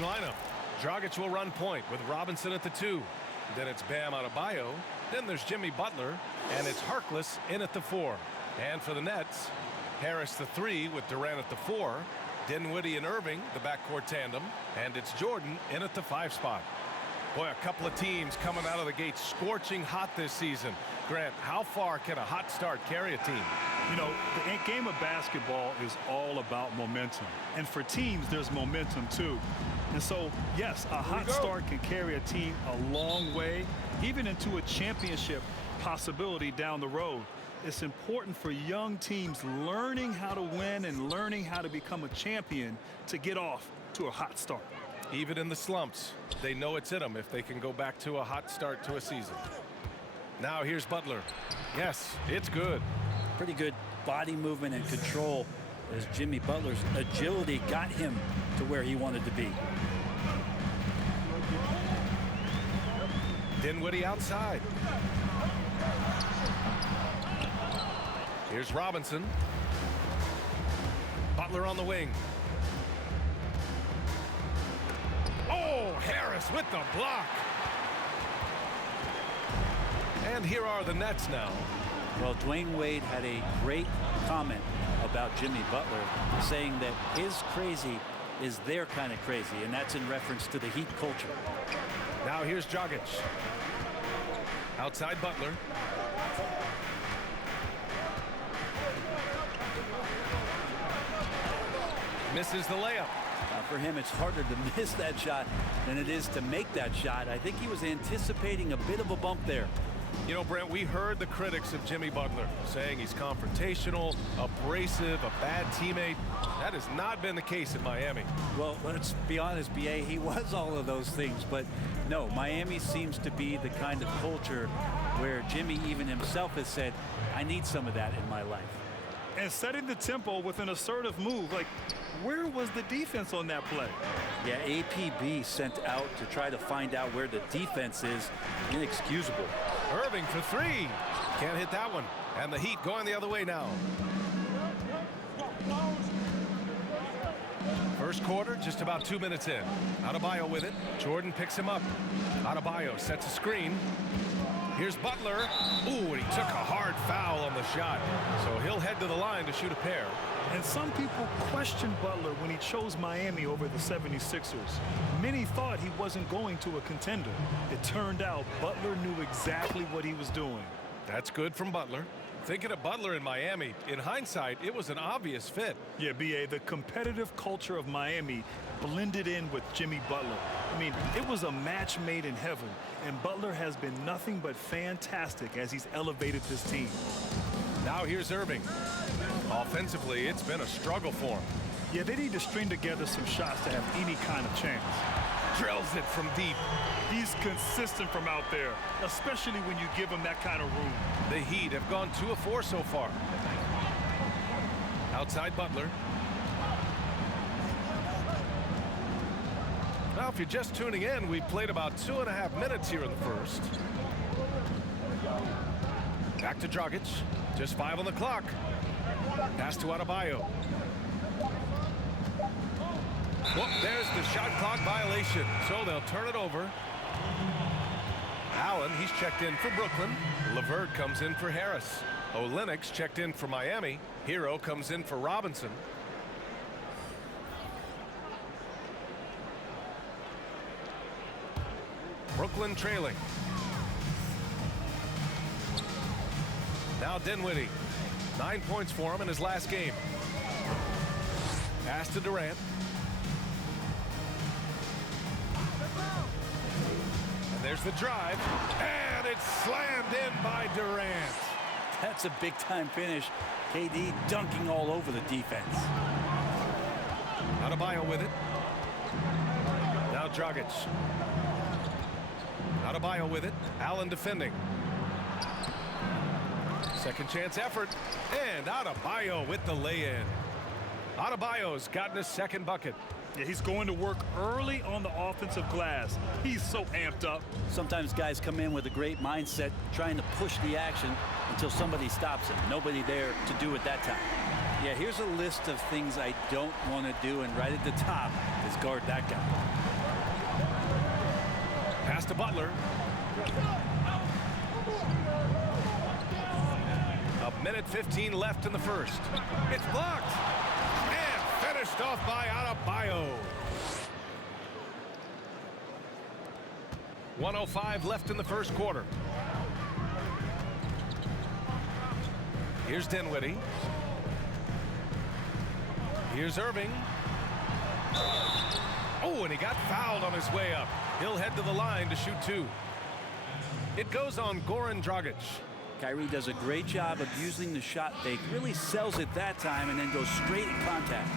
starting lineup. Dragic will run point with Robinson at the 2. Then it's Bam Adebayo. Then there's Jimmy Butler. And it's Harkless in at the 4. And for the Nets, Harris the 3 with Durant at the 4. Dinwiddie and Irving, the backcourt tandem. And it's Jordan in at the 5 spot. Boy, a couple of teams coming out of the gate scorching hot this season. Grant, how far can a hot start carry a team? You know, the game of basketball is all about momentum. And for teams, there's momentum too. And so, yes, a hot start can carry a team a long way, even into a championship possibility down the road. It's important for young teams learning how to win and learning how to become a champion to get off to a hot start. Even in the slumps, they know it's in them if they can go back to a hot start to a season. Now here's Butler. Yes, it's good. Pretty good body movement and control as Jimmy Butler's agility got him to where he wanted to be. Dinwiddie outside. Here's Robinson. Butler on the wing. Oh, Harris with the block. And here are the Nets now. Well, Dwayne Wade had a great comment about Jimmy Butler, saying that his crazy is their kind of crazy, and that's in reference to the Heat culture. Now here's Dragic. Outside Butler. Misses the layup. For him, it's harder to miss that shot than it is to make that shot. I think he was anticipating a bit of a bump there. You know, Brent, we heard the critics of Jimmy Butler saying he's confrontational, abrasive, a bad teammate. That has not been the case in Miami. Well, let's be honest, B.A., he was all of those things. But no, Miami seems to be the kind of culture where Jimmy even himself has said, I need some of that in my life. And setting the tempo with an assertive move, like, where was the defense on that play? Yeah, APB sent out to try to find out where the defense is. Inexcusable. Irving for 3. Can't hit that one. And the Heat going the other way now. First quarter, just about 2 minutes in. Adebayo with it. Jordan picks him up. Adebayo sets a screen. Here's Butler. Ooh, and he took a hard foul on the shot. So he'll head to the line to shoot a pair. And some people questioned Butler when he chose Miami over the 76ers. Many thought he wasn't going to a contender. It turned out Butler knew exactly what he was doing. That's good from Butler. Thinking of Butler in Miami, in hindsight, it was an obvious fit. Yeah, B.A., the competitive culture of Miami blended in with Jimmy Butler. I mean, it was a match made in heaven, and Butler has been nothing but fantastic as he's elevated this team. Now here's Irving. Offensively, it's been a struggle for him. Yeah, they need to string together some shots to have any kind of chance. Drills it from deep. He's consistent from out there, especially when you give him that kind of room. The Heat have gone 2 of 4 so far. Outside Butler. Now, if you're just tuning in, we've played about 2.5 minutes here in the first. Back to Dragic. Just 5 on the clock. Pass to Adebayo. Well, there's the shot clock violation, so they'll turn it over. Allen, he's checked in for Brooklyn. LeVert comes in for Harris. Olynyk checked in for Miami. Hero comes in for Robinson. Brooklyn trailing. Now Dinwiddie. 9 points for him in his last game. Pass to Durant. And there's the drive. And it's slammed in by Durant. That's a big-time finish. KD dunking all over the defense. Adebayo with it. Now Dragic. Adebayo with it. Allen defending. Second chance effort. And Adebayo with the lay-in. Adebayo's gotten his second bucket. Yeah, he's going to work early on the offensive glass. He's so amped up. Sometimes guys come in with a great mindset, trying to push the action until somebody stops him. Nobody there to do it that time. Yeah, here's a list of things I don't want to do, and right at the top is guard that guy. Pass to Butler. A minute 15 left in the first. It's blocked. And finished off by Adebayo. 1:05 left in the first quarter. Here's Dinwiddie. Here's Irving. Oh, and he got fouled on his way up. He'll head to the line to shoot two. It goes on Goran Dragic. Kyrie does a great job of using the shot fake, really sells it that time, and then goes straight in contact.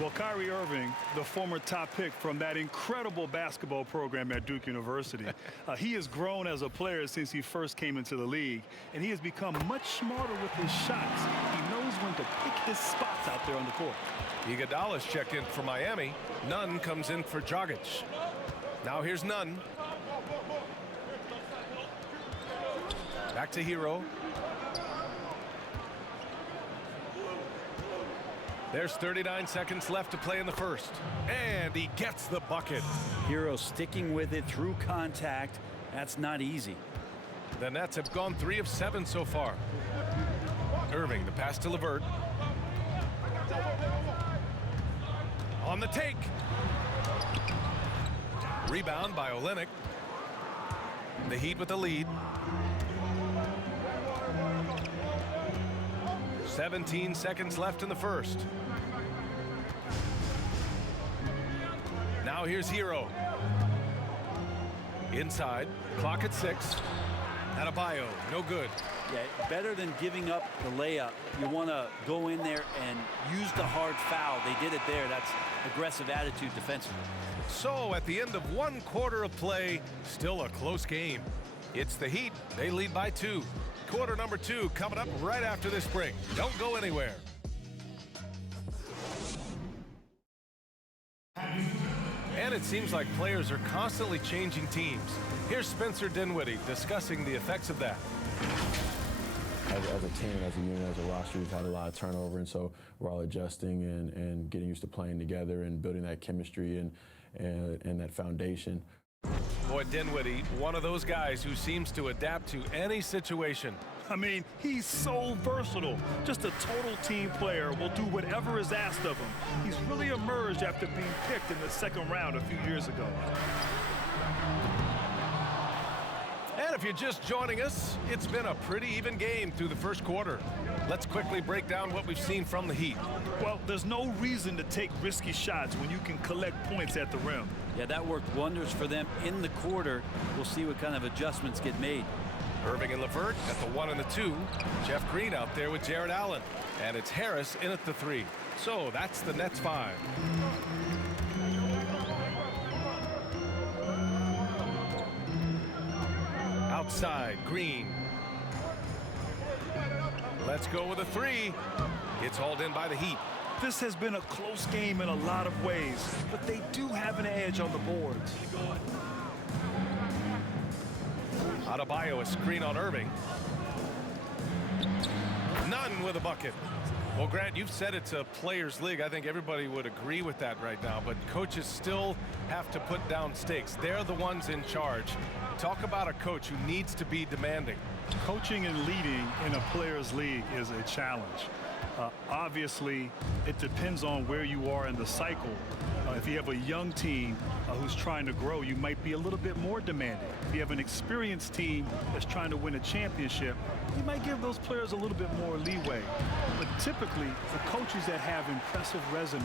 Well, Kyrie Irving, the former top pick from that incredible basketball program at Duke University, he has grown as a player since he first came into the league, and he has become much smarter with his shots. He knows when to pick his spots out there on the court. Iguodala's checked in for Miami. Nunn comes in for Dragic. Now here's Nunn. Back to Hero. There's 39 seconds left to play in the first. And he gets the bucket. Hero sticking with it through contact. That's not easy. The Nets have gone 3 of 7 so far. Irving, the pass to LeVert. On the take. Rebound by Olynyk. The Heat with the lead. 17 seconds left in the first. Now here's Hero. Inside. Clock at 6. Adebayo, no good. Yeah, better than giving up the layup. You want to go in there and use the hard foul. They did it there. That's aggressive attitude defensively. So at the end of 1 quarter of play, still a close game. It's the Heat. They lead by 2. Quarter number 2 coming up right after this break. Don't go anywhere. And it seems like players are constantly changing teams. Here's Spencer Dinwiddie discussing the effects of that. As a team, as a unit, as a roster, we've had a lot of turnover, and so we're all adjusting and getting used to playing together and building that chemistry and that foundation. Boy, Dinwiddie, one of those guys who seems to adapt to any situation. I mean, he's so versatile. Just a total team player, will do whatever is asked of him. He's really emerged after being picked in the second round a few years ago. And if you're just joining us, it's been a pretty even game through the first quarter. Let's quickly break down what we've seen from the Heat. Well, there's no reason to take risky shots when you can collect points at the rim. Yeah, that worked wonders for them in the quarter. We'll see what kind of adjustments get made. Irving and LeVert at the 1 and the 2. Jeff Green out there with Jared Allen. And it's Harris in at the 3. So that's the Nets 5. Outside, Green. Let's go with a 3. It's hauled in by the Heat. This has been a close game in a lot of ways, but they do have an edge on the boards. Adebayo, a screen on Irving. Nunn with a bucket. Well, Grant, you've said it's a players' league. I think everybody would agree with that right now, but coaches still have to put down stakes. They're the ones in charge. Talk about a coach who needs to be demanding. Coaching and leading in a players' league is a challenge. Obviously, it depends on where you are in the cycle. If you have a young team who's trying to grow, you might be a little bit more demanding. If you have an experienced team that's trying to win a championship, you might give those players a little bit more leeway. But typically, the coaches that have impressive resumes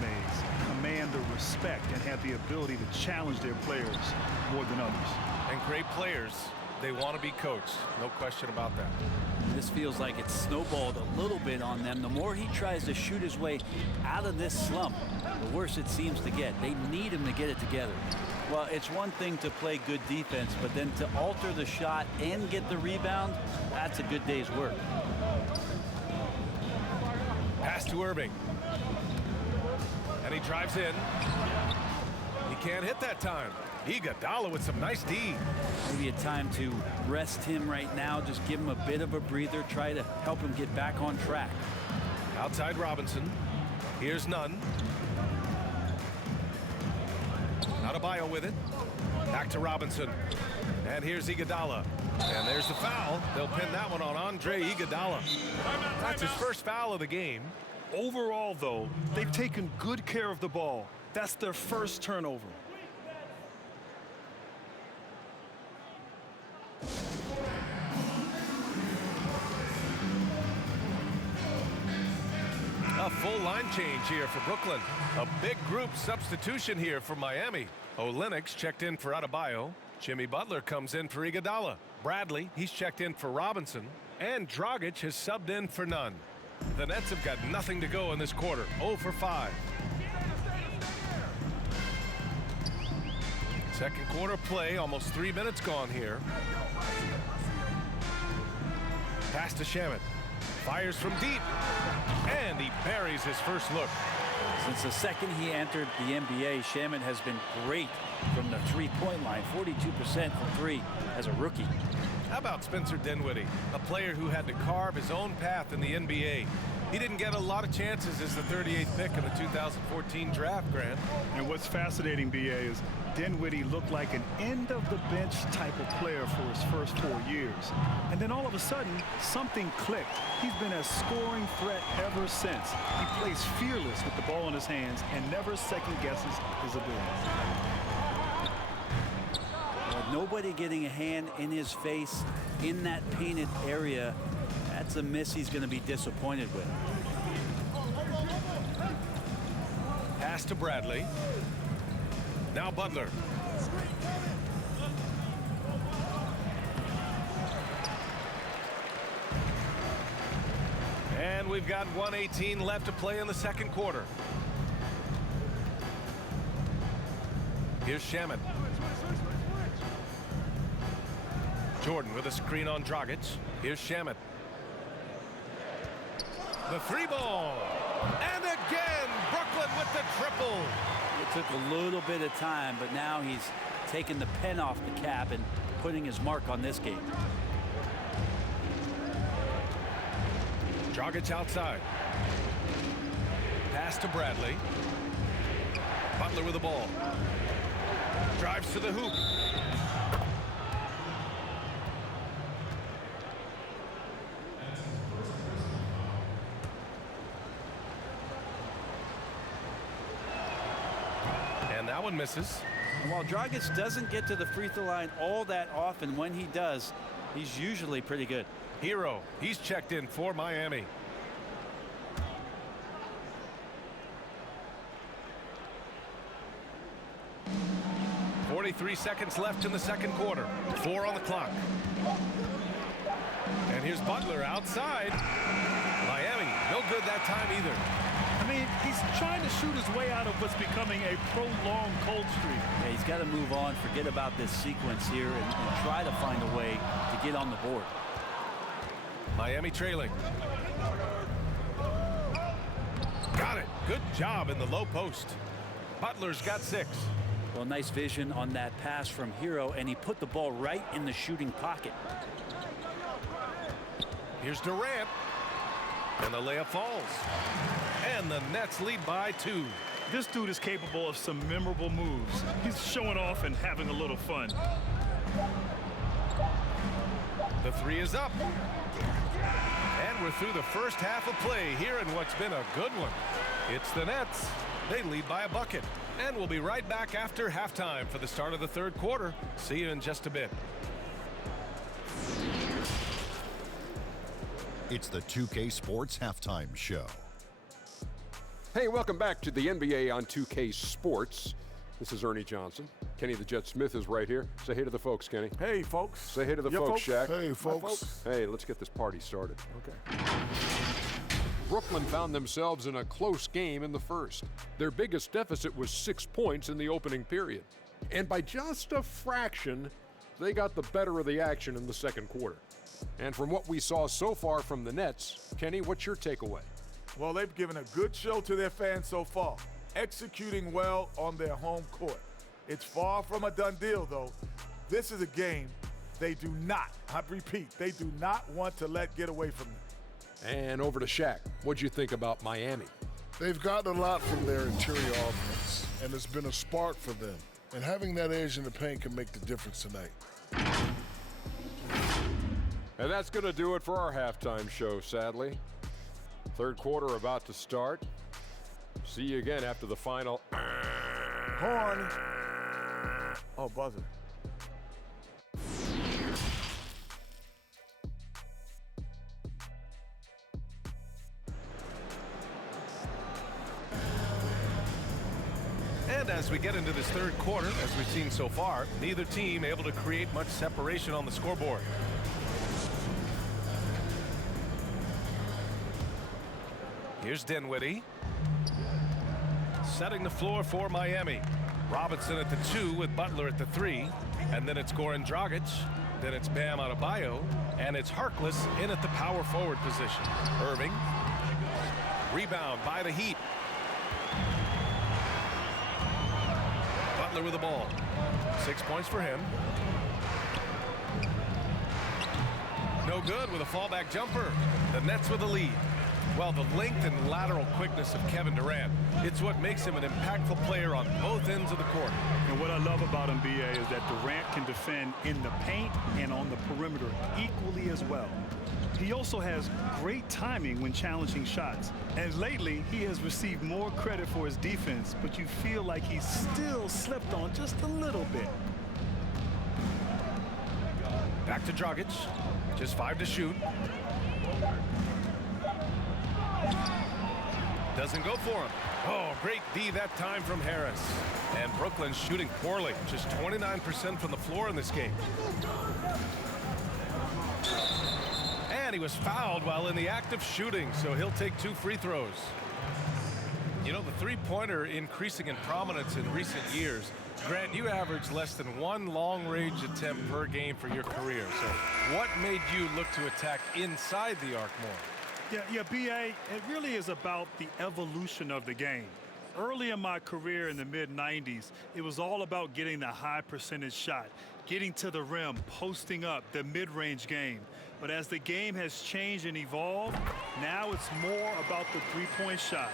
command the respect and have the ability to challenge their players more than others. And great players, they want to be coached. No question about that. This feels like it's snowballed a little bit on them. The more he tries to shoot his way out of this slump, the worse it seems to get. They need him to get it together. Well, it's one thing to play good defense, but then to alter the shot and get the rebound, that's a good day's work. Pass to Irving. And he drives in. He can't hit that time. Iguodala with some nice D. Maybe a time to rest him right now. Just give him a bit of a breather. Try to help him get back on track. Outside Robinson. Here's Nunn. Adebayo with it. Back to Robinson. And here's Iguodala. And there's the foul. They'll pin that one on Andre Iguodala. That's his first foul of the game. Overall, though, they've taken good care of the ball. That's their first turnover. A full line change here for Brooklyn. A big group substitution here for Miami. Olynyk checked in for Adebayo. Jimmy Butler comes in for Iguodala. Bradley, he's checked in for Robinson. And Dragic has subbed in for Nunn. The Nets have got nothing to go in this quarter. 0 for 5. Second quarter play, almost 3 minutes gone here. Pass to Shamet. Fires from deep. And he buries his first look. Since the second he entered the NBA, Shamet has been great from the three-point line. 42% from three as a rookie. How about Spencer Dinwiddie, a player who had to carve his own path in the NBA? He didn't get a lot of chances as the 38th pick in the 2014 draft, Grant. And what's fascinating, BA, is Dinwiddie looked like an end-of-the-bench type of player for his first 4 years. And then all of a sudden, something clicked. He's been a scoring threat ever since. He plays fearless with the ball in his hands and never second-guesses his abilities. Nobody getting a hand in his face in that painted area. That's a miss he's going to be disappointed with. Pass to Bradley. Now Butler. And we've got 1:18 left to play in the second quarter. Here's Shamet. Jordan with a screen on Dragic. Here's Shamet. The three ball. And again, Brooklyn with the triple. It took a little bit of time, but now he's taking the pen off the cap and putting his mark on this game. Dragic outside. Pass to Bradley. Butler with the ball. Drives to the hoop. And that one misses. And while Dragic doesn't get to the free throw line all that often, when he does, he's usually pretty good. Hero, he's checked in for Miami. .43 seconds left in the second quarter. 4 on the clock. And here's Butler outside. Miami, no good that time either. I mean, he's trying to shoot his way out of what's becoming a prolonged cold streak. Yeah, he's got to move on, forget about this sequence here, and try to find a way to get on the board. Miami trailing. Got it. Good job in the low post. Butler's got 6. Well, nice vision on that pass from Hero, and he put the ball right in the shooting pocket. Here's Durant. And the layup falls. And the Nets lead by 2. This dude is capable of some memorable moves. He's showing off and having a little fun. The 3 is up. And we're through the first half of play here in what's been a good one. It's the Nets. They lead by a bucket. And we'll be right back after halftime for the start of the third quarter. See you in just a bit. It's the 2K Sports Halftime Show. Hey, welcome back to the NBA on 2K Sports. This is Ernie Johnson. Kenny the Jet Smith is right here. Say hey to the folks, Kenny. Hey, folks. Say hey to the folks, Shaq. Hey, folks. Hey, let's get this party started. Okay. Brooklyn found themselves in a close game in the first. Their biggest deficit was 6 points in the opening period. And by just a fraction, they got the better of the action in the second quarter. And from what we saw so far from the Nets, Kenny, what's your takeaway? Well, they've given a good show to their fans so far, executing well on their home court. It's far from a done deal, though. This is a game they do not, I repeat, they do not want to let get away from them. And over to Shaq. What'd you think about Miami? They've gotten a lot from their interior offense, and it's been a spark for them. And having that edge in the paint can make the difference tonight. And that's going to do it for our halftime show, sadly. Third quarter about to start. See you again after the final. Horn. Oh, buzzer. And as we get into this third quarter, as we've seen so far, neither team able to create much separation on the scoreboard. Here's Dinwiddie. Setting the floor for Miami. Robinson at the 2 with Butler at the 3. And then it's Goran Dragic. Then it's Bam Adebayo. And it's Harkless in at the power forward position. Irving. Rebound by the Heat. Butler with the ball. 6 points for him. No good with a fallback jumper. The Nets with the lead. Well, the length and lateral quickness of Kevin Durant, it's what makes him an impactful player on both ends of the court. And what I love about him, BA, is that Durant can defend in the paint and on the perimeter equally as well. He also has great timing when challenging shots. And lately, he has received more credit for his defense, but you feel like he's still slipped on just a little bit. Back to Dragic. Just 5 to shoot. Doesn't go for him. Oh, great D that time from Harris. And Brooklyn shooting poorly. Just 29% from the floor in this game. And he was fouled while in the act of shooting, so he'll take 2 free throws. You know, the three-pointer increasing in prominence in recent years. Grant, you averaged less than 1 long-range attempt per game for your career. So what made you look to attack inside the arc more? Yeah, BA, it really is about the evolution of the game. Early in my career in the mid-90s, it was all about getting the high percentage shot, getting to the rim, posting up, the mid-range game. But as the game has changed and evolved, now it's more about the three-point shot.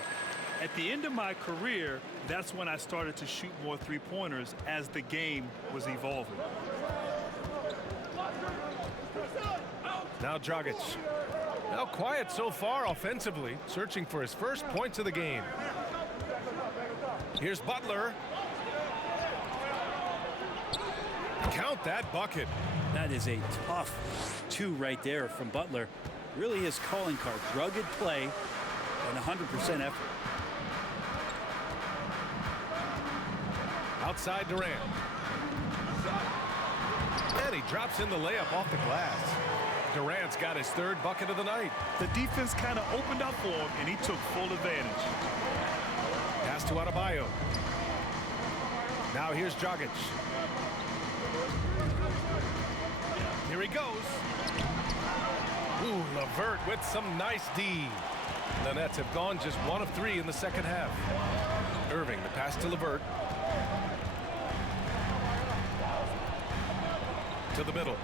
At the end of my career, that's when I started to shoot more three-pointers as the game was evolving. Now Dragic. Now quiet so far offensively, searching for his first points of the game. Here's Butler. Count that bucket. That is a tough 2 right there from Butler. Really his calling card. Rugged play and 100% effort. Outside Durant. And he drops in the layup off the glass. Durant's got his 3rd bucket of the night. The defense kind of opened up for him, and he took full advantage. Pass to Adebayo. Now here's Dragic. Here he goes. Ooh, LeVert with some nice D. The Nets have gone just 1 of 3 in the second half. Irving, the pass to LeVert. To the middle.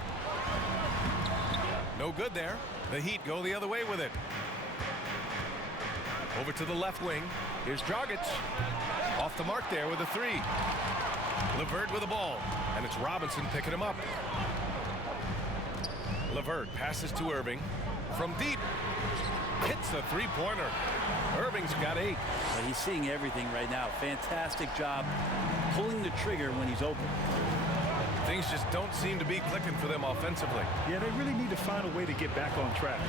No good there. The Heat go the other way with it. Over to the left wing. Here's Dragic. Off the mark there with a 3. LeVert with the ball. And it's Robinson picking him up. LeVert passes to Irving. From deep. Hits the 3-pointer. Irving's got 8. But he's seeing everything right now. Fantastic job pulling the trigger when he's open. Things just don't seem to be clicking for them offensively. Yeah, they really need to find a way to get back on track.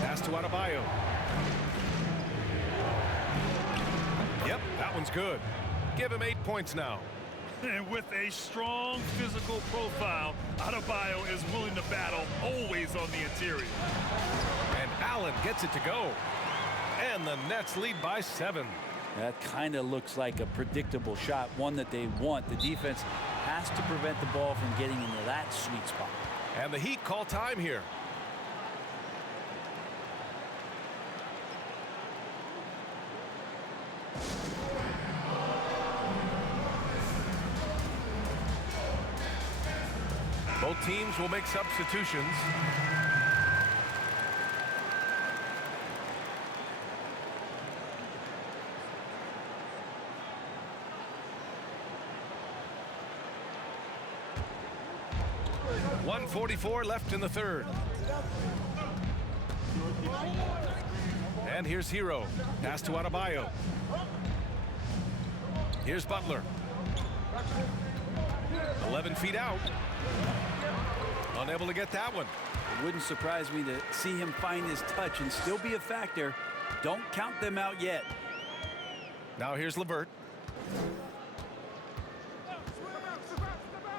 Pass to Adebayo. Yep, that one's good. Give him 8 points now. And with a strong physical profile, Adebayo is willing to battle, always on the interior. And Allen gets it to go. And the Nets lead by 7. That kind of looks like a predictable shot, one that they want. The defense has to prevent the ball from getting into that sweet spot. And the Heat call time here. Both teams will make substitutions. 1:44 left in the third. And here's Hero. Pass to Adebayo. Here's Butler. 11 feet out. Unable to get that one. It wouldn't surprise me to see him find his touch and still be a factor. Don't count them out yet. Now here's LeVert.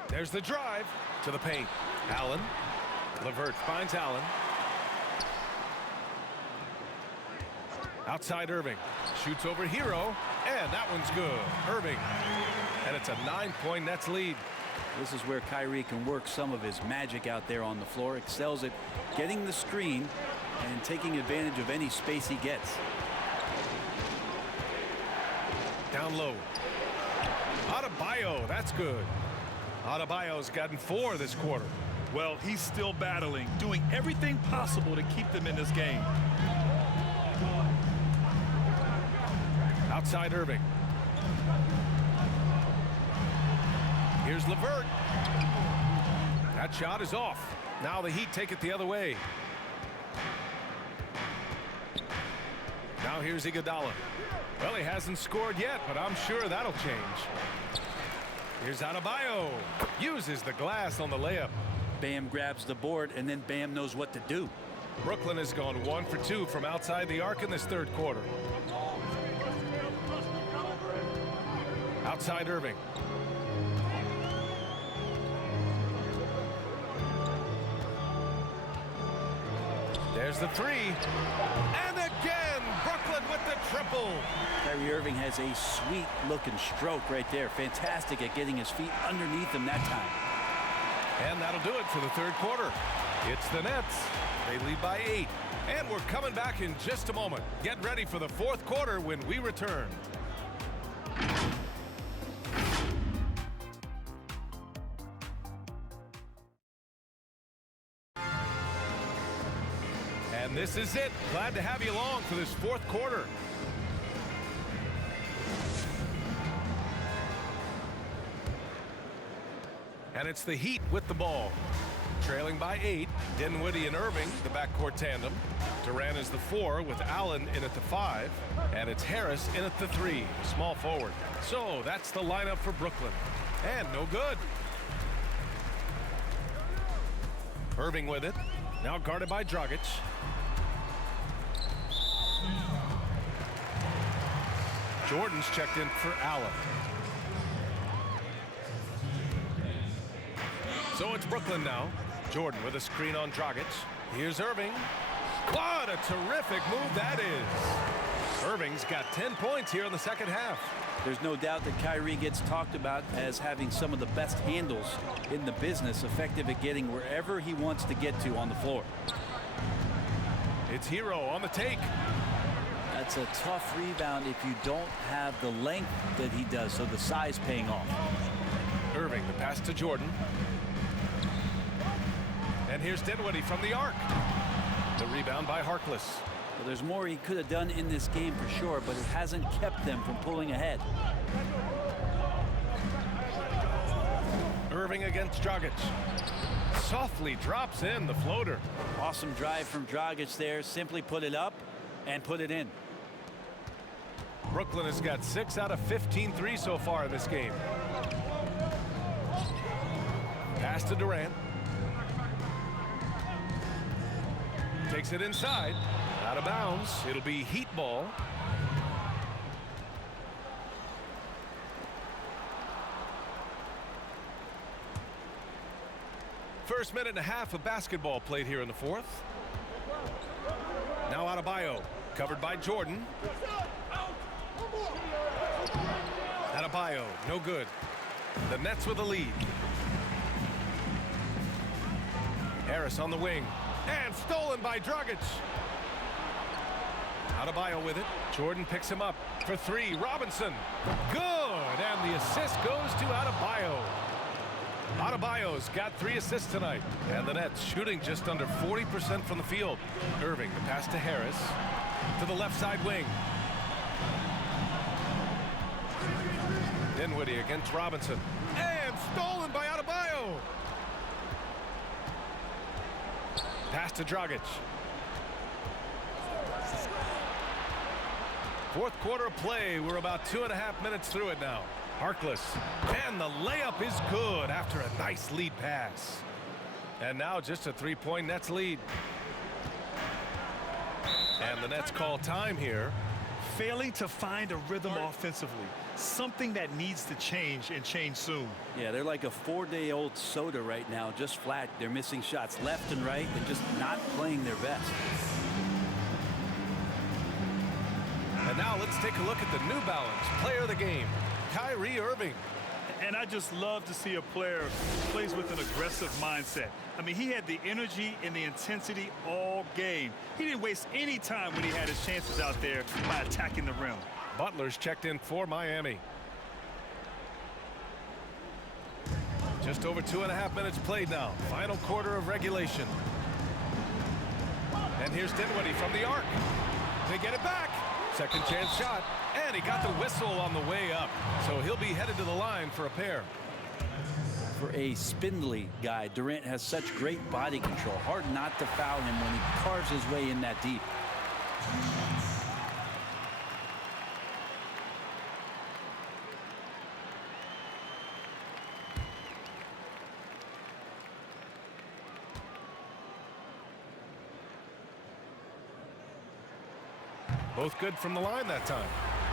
There's the drive to the paint. Allen. LeVert finds Allen. Outside Irving. Shoots over Hero. And that one's good. Irving. And it's a 9-point Nets lead. This is where Kyrie can work some of his magic out there on the floor. Excels at getting the screen and taking advantage of any space he gets. Down low. Adebayo. That's good. Adebayo's gotten 4 this quarter. Well, he's still battling, doing everything possible to keep them in this game. Outside Irving. Here's LeVert. That shot is off. Now the Heat take it the other way. Now here's Iguodala. Well, he hasn't scored yet, but I'm sure that'll change. Here's Adebayo. Uses the glass on the layup. Bam grabs the board, and then Bam knows what to do. Brooklyn has gone 1 for 2 from outside the arc in this third quarter. Outside Irving. There's the three. And again, Brooklyn with the triple. Kyrie Irving has a sweet-looking stroke right there. Fantastic at getting his feet underneath him that time. And that'll do it for the third quarter. It's the Nets. They lead by 8. And we're coming back in just a moment. Get ready for the fourth quarter when we return. And this is it. Glad to have you along for this fourth quarter. And it's the Heat with the ball. Trailing by 8, Dinwiddie and Irving, the backcourt tandem. Durant is the 4 with Allen in at the 5. And it's Harris in at the 3, small forward. So that's the lineup for Brooklyn. And no good. Irving with it. Now guarded by Dragic. Jordan's checked in for Allen. So it's Brooklyn now. Jordan with a screen on Dragic. Here's Irving. What a terrific move that is. Irving's got 10 points here in the second half. There's no doubt that Kyrie gets talked about as having some of the best handles in the business, effective at getting wherever he wants to get to on the floor. It's Hero on the take. That's a tough rebound if you don't have the length that he does, so the size paying off. Irving, the pass to Jordan. And here's Dinwiddie from the arc. The rebound by Harkless. Well, there's more he could have done in this game for sure, but it hasn't kept them from pulling ahead. Irving against Dragic. Softly drops in the floater. Awesome drive from Dragic there. Simply put it up and put it in. Brooklyn has got 6 out of 15 threes so far in this game. Pass to Durant. Takes it inside. Out of bounds. It'll be Heat ball. First minute and a half of basketball played here in the fourth. Now Adebayo, covered by Jordan. Adebayo, no good. The Nets with the lead. Harris on the wing. And stolen by Dragic. Adebayo with it. Jordan picks him up for 3. Robinson. Good. And the assist goes to Adebayo. Adebayo's got 3 assists tonight. And the Nets shooting just under 40% from the field. Irving, the pass to Harris. To the left side wing. Dinwiddie against Robinson. And stolen by Adebayo. Pass to Dragic. Fourth quarter of play. We're about 2.5 minutes through it now. Harkless. And the layup is good after a nice lead pass. And now just a 3-point Nets lead. And the Nets call time here. Failing to find a rhythm offensively. Something that needs to change and change soon. Yeah, they're like a 4-day-old soda right now, just flat. They're missing shots left and right and just not playing their best. And now let's take a look at the New Balance player of the game, Kyrie Irving. And I just love to see a player who plays with an aggressive mindset. I mean, he had the energy and the intensity all game. He didn't waste any time when he had his chances out there by attacking the rim. Butler's checked in for Miami. Just over 2.5 minutes played now. Final quarter of regulation. And here's Dinwiddie from the arc. They get it back. Second chance shot. And he got the whistle on the way up. So he'll be headed to the line for a pair. For a spindly guy, Durant has such great body control. Hard not to foul him when he carves his way in that deep. Both good from the line that time.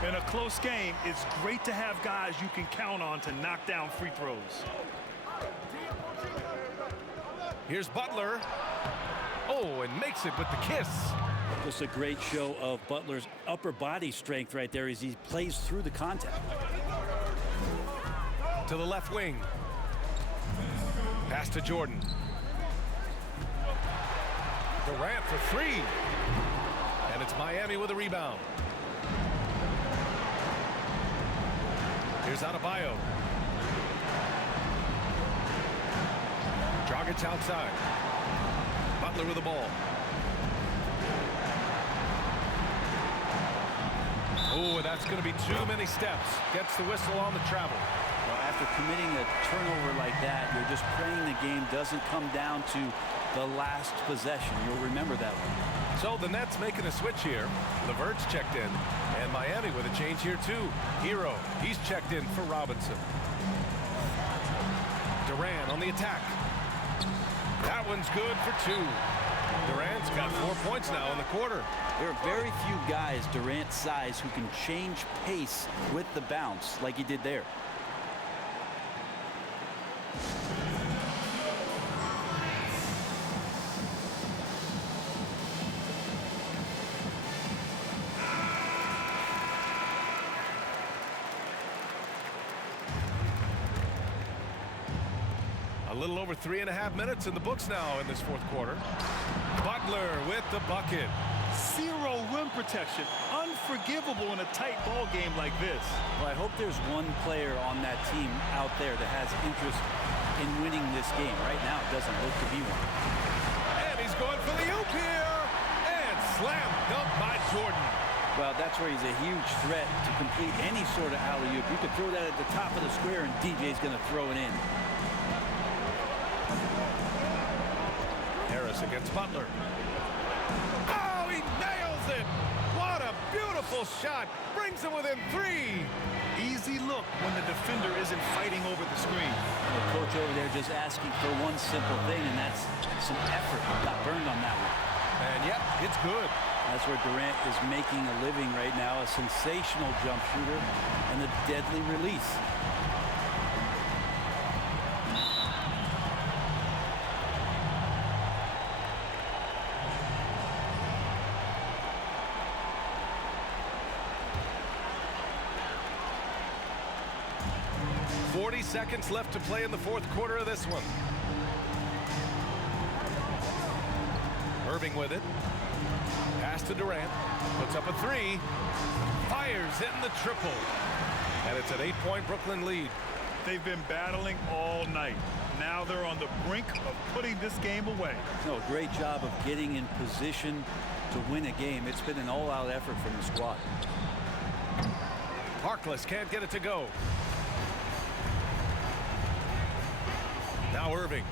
In a close game, it's great to have guys you can count on to knock down free throws. Here's Butler. Oh, and makes it with the kiss. Just a great show of Butler's upper body strength right there as he plays through the contact. To the left wing. Pass to Jordan. Durant for three. And it's Miami with a rebound. Here's Adebayo. Dragic outside. Butler with the ball. Oh, that's going to be too many steps. Gets the whistle on the travel. Well, after committing a turnover like that, you're just praying the game doesn't come down to the last possession. You'll remember that one. So the Nets making a switch here. LeVert's checked in. And Miami with a change here too. Hero, he's checked in for Robinson. Durant on the attack. That one's good for two. Durant's got 4 points now in the quarter. There are very few guys Durant's size who can change pace with the bounce like he did there. A little over 3.5 minutes in the books now in this fourth quarter. Butler with the bucket. Zero rim protection. Unforgivable in a tight ball game like this. Well, I hope there's one player on that team out there that has interest in winning this game. Right now, it doesn't look to be one. And he's going for the oop here. And slam dunk by Jordan. Well, that's where he's a huge threat to complete any sort of alley-oop. You could throw that at the top of the square, and DJ's going to throw it in. Harris against Butler. Oh, he nails it! What a beautiful shot! Brings him within three. Easy look when the defender isn't fighting over the screen. The coach over there just asking for one simple thing, and that's some effort. Got burned on that one. And yep, it's good. That's where Durant is making a living right now, a sensational jump shooter and a deadly release. Seconds left to play in the fourth quarter of this one. Irving with it. Pass to Durant. Puts up a three. Fires in the triple. And it's an 8-point Brooklyn lead. They've been battling all night. Now they're on the brink of putting this game away. No, great job of getting in position to win a game. It's been an all-out effort from the squad. Harkless can't get it to go. Now Irving.